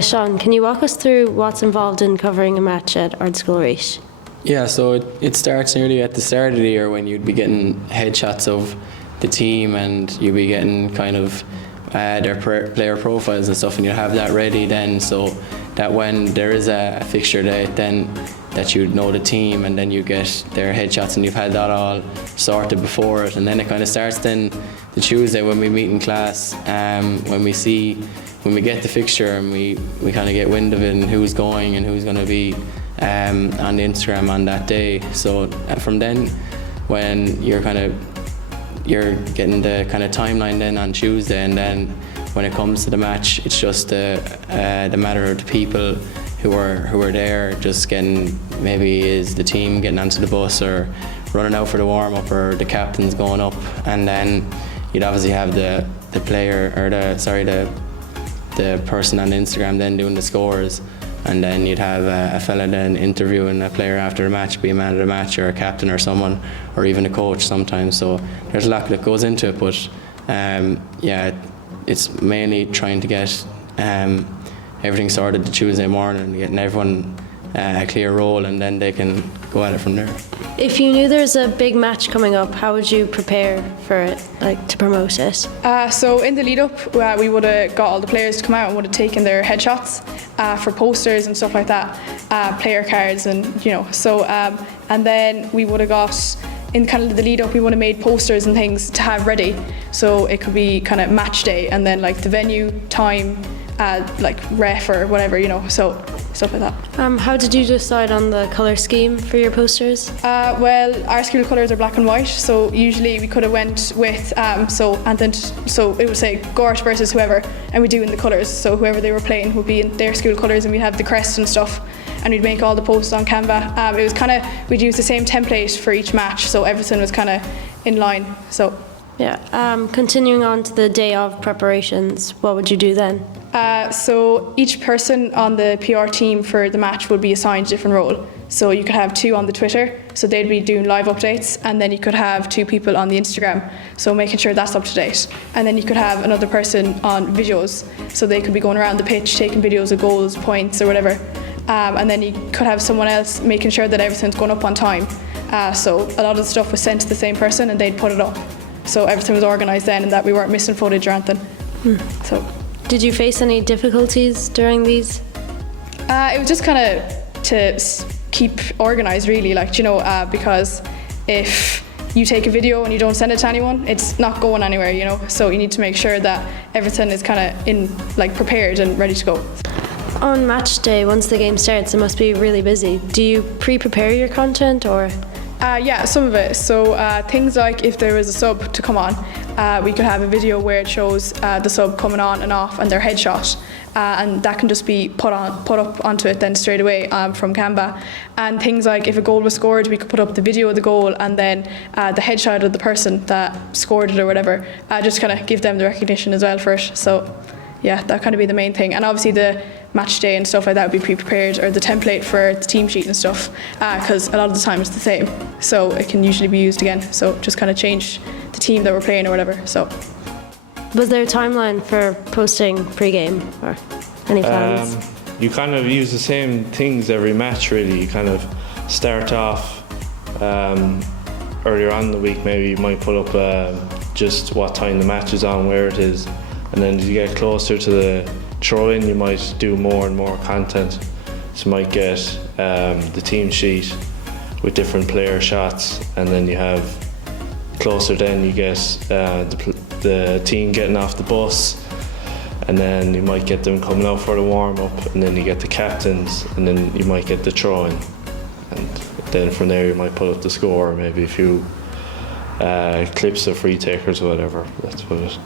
Sean, can you walk us through what's involved in covering a match at Ardscoil Reach? Yeah, so it starts nearly at the start of the year when you'd be getting headshots of the team and you'd be getting kind of their player profiles and stuff, and you'd have that ready then, so that when there is a fixture date, then that you'd know the team and then you get their headshots and you've had that all sorted before it. And then it kind of starts then the Tuesday when we meet in class, when we get the fixture and we kind of get wind of it and who's going and who's going to be on the Instagram on that day. So from then, when you're getting the kind of timeline then on Tuesday, and then when it comes to the match, it's just the matter of the people who are there, just getting, maybe is the team getting onto the bus or running out for the warm up or the captain's going up, and then you'd obviously have the player or the person on Instagram then doing the scores, and then you'd have a fella then interviewing a player after the match, be a man of the match or a captain or someone, or even a coach sometimes. So there's a lot that goes into it, but yeah, it's mainly trying to get everything sorted the Tuesday morning, getting everyone a clear role, and then they can go at it from there. If you knew there's a big match coming up, how would you prepare for it, like to promote it? So in the lead up, we would have got all the players to come out and would have taken their headshots for posters and stuff like that, player cards, and so and then we would have got, in kind of the lead up, we would have made posters and things to have ready, so it could be kind of match day, and then like the venue, time, like ref or whatever, so stuff like that. How did you decide on the colour scheme for your posters? Well, our school colours are black and white, so usually we could have went with so it would say Gort versus whoever, and we do in the colours, so whoever they were playing would be in their school colours, and we'd have the crest and stuff, and we'd make all the posts on Canva. It was kind of, we'd use the same template for each match, so everything was kind of in line. So yeah, continuing on to the day of preparations, what would you do then? So each person on the PR team for the match would be assigned a different role. So you could have 2 on the Twitter, so they'd be doing live updates, and then you could have 2 people on the Instagram, so making sure that's up to date. And then you could have another person on videos, so they could be going around the pitch taking videos of goals, points or whatever. And then you could have someone else making sure that everything's going up on time. So a lot of the stuff was sent to the same person and they'd put it up. So everything was organised then, and that we weren't missing footage or anything. So. Did you face any difficulties during these? It was just kind of to keep organised, really, because if you take a video and you don't send it to anyone, it's not going anywhere, so you need to make sure that everything is kind of prepared and ready to go. On match day, once the game starts, it must be really busy. Do you pre-prepare your content, or? Yeah, some of it. So things like if there was a sub to come on, we could have a video where it shows the sub coming on and off and their headshot, and that can just be put up onto it then straight away from Canva. And things like if a goal was scored, we could put up the video of the goal and then the headshot of the person that scored it or whatever, just kind of give them the recognition as well for it. So yeah, that kind of be the main thing. And obviously the match day and stuff like that would be pre-prepared, or the template for the team sheet and stuff, because a lot of the time it's the same, so it can usually be used again, so just kind of change the team that we're playing or whatever. So was there a timeline for posting pre-game or any plans? You kind of use the same things every match, really. You kind of start off earlier on in the week, maybe you might put up just what time the match is on, where it is, and then as you get closer to the throw-in, you might do more and more content. So you might get the team sheet with different player shots, and then you have closer, then you get the team getting off the bus, and then you might get them coming out for the warm-up, and then you get the captains, and then you might get the throw-in, and then from there you might put up the score, maybe a few clips of free takers or whatever. That's what it is.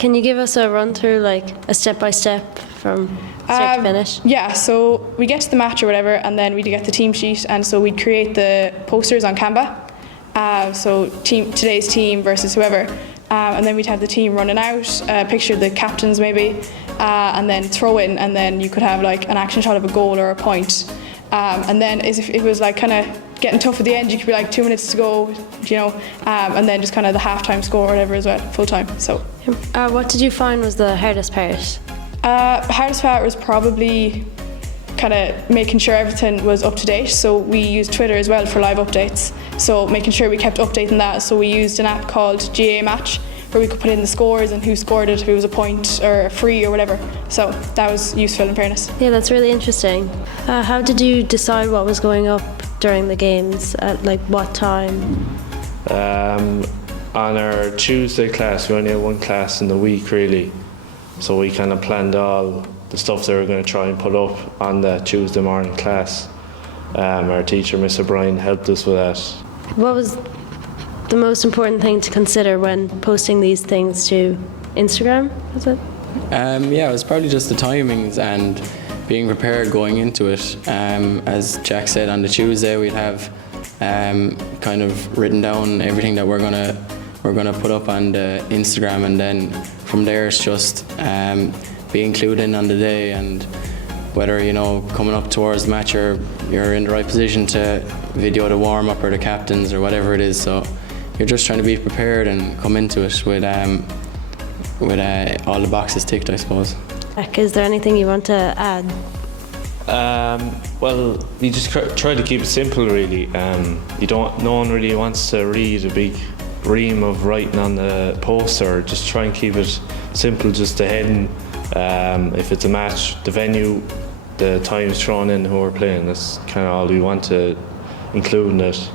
Can you give us a run through, like a step-by-step from start to finish? Yeah, so we get to the match or whatever, and then we'd get the team sheet, and so we'd create the posters on Canva. So today's team versus whoever, and then we'd have the team running out, picture the captains maybe, and then throw in, and then you could have like an action shot of a goal or a point. And then if it was like kind of getting tough at the end, you could be like 2 minutes to go, and then just kind of the halftime score or whatever as well, full time. So what did you find was the hardest part? Hardest part was probably kind of making sure everything was up to date. So we used Twitter as well for live updates. So making sure we kept updating that. So we used an app called GAALearning where we could put in the scores and who scored it, if it was a point or a free or whatever. So that was useful in fairness. Yeah, that's really interesting. How did you decide what was going up during the games? At like what time? On our Tuesday class, we only had one class in the week really. So we kind of planned all the stuff they were going to try and put up on the Tuesday morning class. Our teacher, Miss O'Brien, helped us with that. What was the most important thing to consider when posting these things to Instagram? Was it? Yeah, it was probably just the timings and being prepared going into it. As Jack said, on the Tuesday we'd have kind of written down everything that we're gonna put up on the Instagram, and then from there it's just be included in on the day, and whether coming up towards the match you're in the right position to video the warm up or the captains or whatever it is. So you're just trying to be prepared and come into it with all the boxes ticked, I suppose. Is there anything you want to add? Well, you just try to keep it simple really. No one really wants to read a big ream of writing on the poster. Just try and keep it simple, just the heading. If it's a match, the venue, the times thrown in, who we're playing. That's kind of all we want to include in it.